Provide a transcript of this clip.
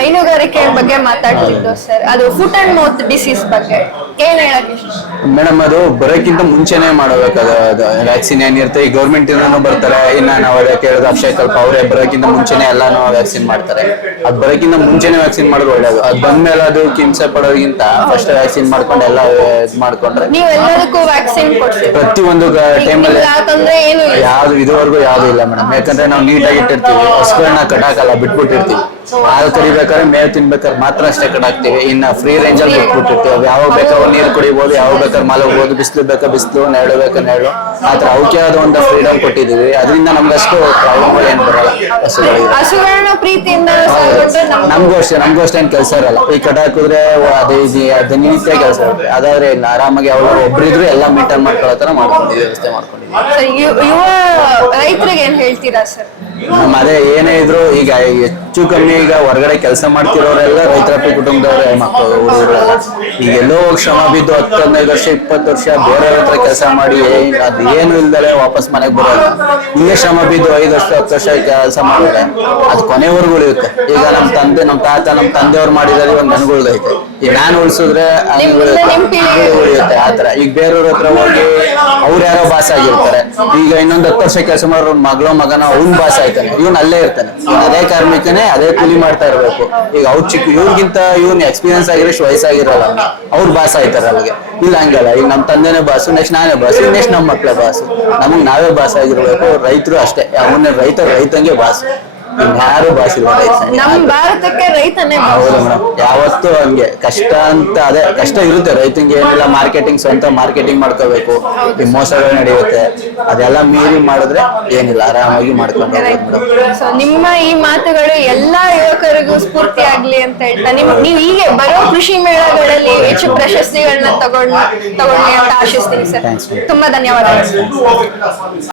ಹೈನುಗಾರಿಕೆ ಬಗ್ಗೆ ಮಾತಾಡ್ತಿದ್ದು ಸರ್, ಅದು ಫುಟ್ ಅಂಡ್ ಮೌತ್ ಡಿಸೀಸ್ ಬಗ್ಗೆ ಏನ್ ಹೇಳಕ್ ಇಷ್ಟ? ಮೇಡಮ್, ಅದು ಬರೋಕ್ಕಿಂತ ಮುಂಚೆನೆ ಮಾಡಬೇಕಾದ ವ್ಯಾಕ್ಸಿನ್ ಏನಿರುತ್ತೆ, ಈ ಗೌರ್ಮೆಂಟ್ ಇಂದಾನು ಬರ್ತಾರೆ. ಇನ್ನ ನಾವು ಅದೇ ಕೇಳಿದ ಅಕ್ಷಯ ಕಲ್ಪ ಅವರೇ ಬರೋಕ್ಕಿಂತ ಮುಂಚೆನೆ ಎಲ್ಲಾನು ವ್ಯಾಕ್ಸಿನ್ ಮಾಡ್ತಾರೆ. ಅದ್ ಬರೋಕ್ಕಿಂತ ಮುಂಚೆನೆ ವ್ಯಾಕ್ಸಿನ್ ಮಾಡೋದು ಒಳ್ಳೇದು. ಅದ್ ಬಂದ್ಮೇಲೆ ಅದು ಹಿಂಸೆ ಪಡೋದಕ್ಕಿಂತ ಫಸ್ಟ್ ವ್ಯಾಕ್ಸಿನ್ ಮಾಡ್ಕೊಂಡು ಎಲ್ಲ ಇದ್ ಮಾಡ್ಕೊಂಡ್ರೆ. ನೀವು ಎಲ್ಲದಕ್ಕೂ ವ್ಯಾಕ್ಸಿನ್ ಕೊಡ್ತೀವಿ? ಪ್ರತಿಯೊಂದು ಟೈಮಲ್ಲಿ ಯಾಕಂದ್ರೆ ಏನು ಯಾವ್ದು ಇದುವರೆಗೂ ಯಾವ್ದು ಇಲ್ಲ ಮೇಡಮ್. ಯಾಕಂದ್ರೆ ನಾವು ನೀಟಾಗಿ ಇಟ್ಟಿರ್ತೀವಿ, ಹಸುಗಳನ್ನ ಕಟಾಕಲ್ಲ, ಬಿಟ್ಬಿಟ್ಟಿರ್ತೀವಿ. ಹಾಲು ಕರಿಬೇಕಾದ್ರೆ ಮೇವು ತಿನ್ಬೇಕಾದ್ರೆ ಮಾತ್ರ ಅಷ್ಟೇ ಕಟಾಕ್ತಿವಿ. ಇನ್ನ ಫ್ರೀ ರೇಂಜ್ ಅಲ್ಲಿ ಬಿಟ್ಬಿಟ್ಟಿರ್ತೀವಿ. ಅವ್ ಯಾವಾಗ ಬೇಕಾದ್ರೆ ನೀರು ಕುಡಿಬಹುದು, ಯಾವಾಗ ಬೇಕಾದ್ರೆ ಮಲಗಬಹುದು, ಬಿಸಿಲು ಬೇಕಾ ಬಿಸಿಲು, ನೆರಳು ಬೇಕಾ ನೆರಳು, ಆತರ ಅವಕ್ಕೆ ಆದ ಒಂದು ಫ್ರೀಡಮ್ ಕೊಟ್ಟಿದೀವಿ. ಅದರಿಂದ ನಮ್ಗಷ್ಟು ಪ್ರಾಬ್ಲಮ್ ಏನ್ ಬರಲ್ಲ ಹಸುಗಳನ್ನ ಪ್ರೀತಿಯಿಂದ. ನಮಗೂ ಅಷ್ಟೇ ಏನ್ ಕೆಲಸ ಇರಲ್ಲ. ಈ ಕಟಾಕಿದ್ರೆ ಅದು ನೀಟೇ ಕೆಲಸ ಇರುತ್ತೆ. ಅದಾದ್ರೆ ಇಲ್ಲ, ಆರಾಮಾಗಿ ಅವ್ರು ಒಬ್ರಿದ್ರು ಎಲ್ಲ ಮೇಂಟೈನ್ ಮಾಡ್ಕೊಳ್ಳೋ ತರ ಮಾಡ್ಕೊಂಡಿದ್ದೀವಿ, ವ್ಯವಸ್ಥೆ ಮಾಡ್ಕೊಂಡಿದ್ದೀವಿ. ಯುವ ರೈತರಿಗೆ ಏನ್ ಹೇಳ್ತೀರಾ ಸರ್? ಅದೇ ಏನೇ ಇದ್ರು ಈಗ ಹೆಚ್ಚು ಕಮ್ಮಿ ಈಗ ಹೊರಗಡೆ ಕೆಲಸ ಮಾಡ್ತಿರೋರೆಲ್ಲ ರೈತಾಪಿ ಕುಟುಂಬದವ್ರೆ ಮಕ್ಕಳು ಹುಡುಗರೆಲ್ಲ. ಈಗ ಎಲ್ಲೋ ಶ್ರಮ ಬಿದ್ದು 10-15 ವರ್ಷ 20 ವರ್ಷ ಬೇರೆಯವ್ರ ಹತ್ರ ಕೆಲಸ ಮಾಡಿ ಅದ್ ಏನು ಇಲ್ದಲೆ ವಾಪಸ್ ಮನೆಗೆ ಬರೋದು. ಇಲ್ಲೇ ಶ್ರಮ ಬಿದ್ದು 5 ವರ್ಷ 10 ವರ್ಷ ಕೆಲಸ ಮಾಡಿದ್ರೆ ಅದು ಕೊನೆವರೆಗೂ ಉಳಿಯುತ್ತೆ. ಈಗ ನಮ್ ತಂದೆ ನಮ್ ತಾತ ನಮ್ ತಂದೆಯವ್ರು ಮಾಡಿದ್ರೆ ಇವಾಗ ನನ್ಗುಳ್ದೈತೆ. ಈಗ ನಾನು ಉಳಿಸಿದ್ರೆ ಉಳಿಯುತ್ತೆ. ಆತರ ಈಗ ಬೇರೆಯವ್ರ ಹತ್ರ ಹೋಗಿ ಅವ್ರು ಯಾರೋ ಬಾಸ್ ಆಗಿರ್ತಾರೆ. ಈಗ ಇನ್ನೊಂದು 10 ವರ್ಷ ಕೆಲಸ ಮಾಡೋರು ಮಗಳೋ ಮಗನ ಅವ್ನ್ ಬಾಸ್ ಆಯ್ತಾನೆ, ಇವ್ನ್ ಅಲ್ಲೇ ಇರ್ತಾನೆ. ಅದೇ ಕಾರ್ಮಿಕನೇ ಅದೇ ಕೂಲಿ ಮಾಡ್ತಾ ಇರ್ಬೇಕು. ಈಗ ಅವ್ರು ಇವ್ರಿಗಿಂತ ಇವ್ನ ಎಕ್ಸ್ಪೀರಿಯನ್ಸ್ ಆಗಿರೋಷ್ಟು ವಯಸ್ಸಾಗಿರಲ್ಲ, ಅವ್ರು ಬಾಸ್ ಆಯ್ತಾರೆ ಅಲ್ಲಿಗೆ. ಇಲ್ಲ ಹಂಗಲ್ಲ, ಈಗ ನಮ್ ತಂದೆನೇ ಬಾಸು, ನೆಕ್ಸ್ಟ್ ನಾನೇ ಬಾಸು, ನೆಕ್ಸ್ಟ್ ನಮ್ಮ ಮಕ್ಳ ಬಾಸು. ನಮಗ್ ನಾವೇ ಬಾಸ್ ಆಗಿರ್ಬೇಕು. ರೈತರು ಅಷ್ಟೇ, ಅವನ್ನೇ ರೈತಂಗೆ ಬಾಸು, ಯಾರು ಬಾಸ್ ಇಲ್ಲ. ನಮ್ ಭಾರತಕ್ಕೆ ರೈತನೇ. ಹೌದು ಮೇಡಮ್, ಯಾವತ್ತು ಹಂಗೆ ಕಷ್ಟ ಅಂತ ಅದೇ ಕಷ್ಟ ಇರುತ್ತೆ ರೈತಂಗೆ. ಏನಿಲ್ಲ, ಮಾರ್ಕೆಟಿಂಗ್ ಸ್ವಂತ ಮಾರ್ಕೆಟಿಂಗ್ ಮಾಡ್ಕೋಬೇಕು, ಈ ಮೋಸಗಳು ನಡೆಯುತ್ತೆ. ಅದೆಲ್ಲ ಮೀರಿ ಮಾಡಿದ್ರೆ ಏನಿಲ್ಲ, ಆರಾಮಾಗಿ ಮಾಡ್ಕೊಂಡು ನಿಮ್ಮ ಈ ಮಾತುಗಳು ಎಲ್ಲಾ ಯುವಕರಿಗೂ ಸ್ಫೂರ್ತಿ ಆಗ್ಲಿ ಅಂತ ಹೇಳ್ತಾ ನೀವು ಹೀಗೆ ಬರೋ ಕೃಷಿ ಮೇಳಗಳಲ್ಲಿ ಹೆಚ್ಚು ಪ್ರಶಸ್ತಿಗಳನ್ನ ತಗೊಳ್ಳಿ ಅಂತ ಆಶಿಸ್ತೀನಿ ಸರ್. ತುಂಬಾ ಧನ್ಯವಾದಗಳು.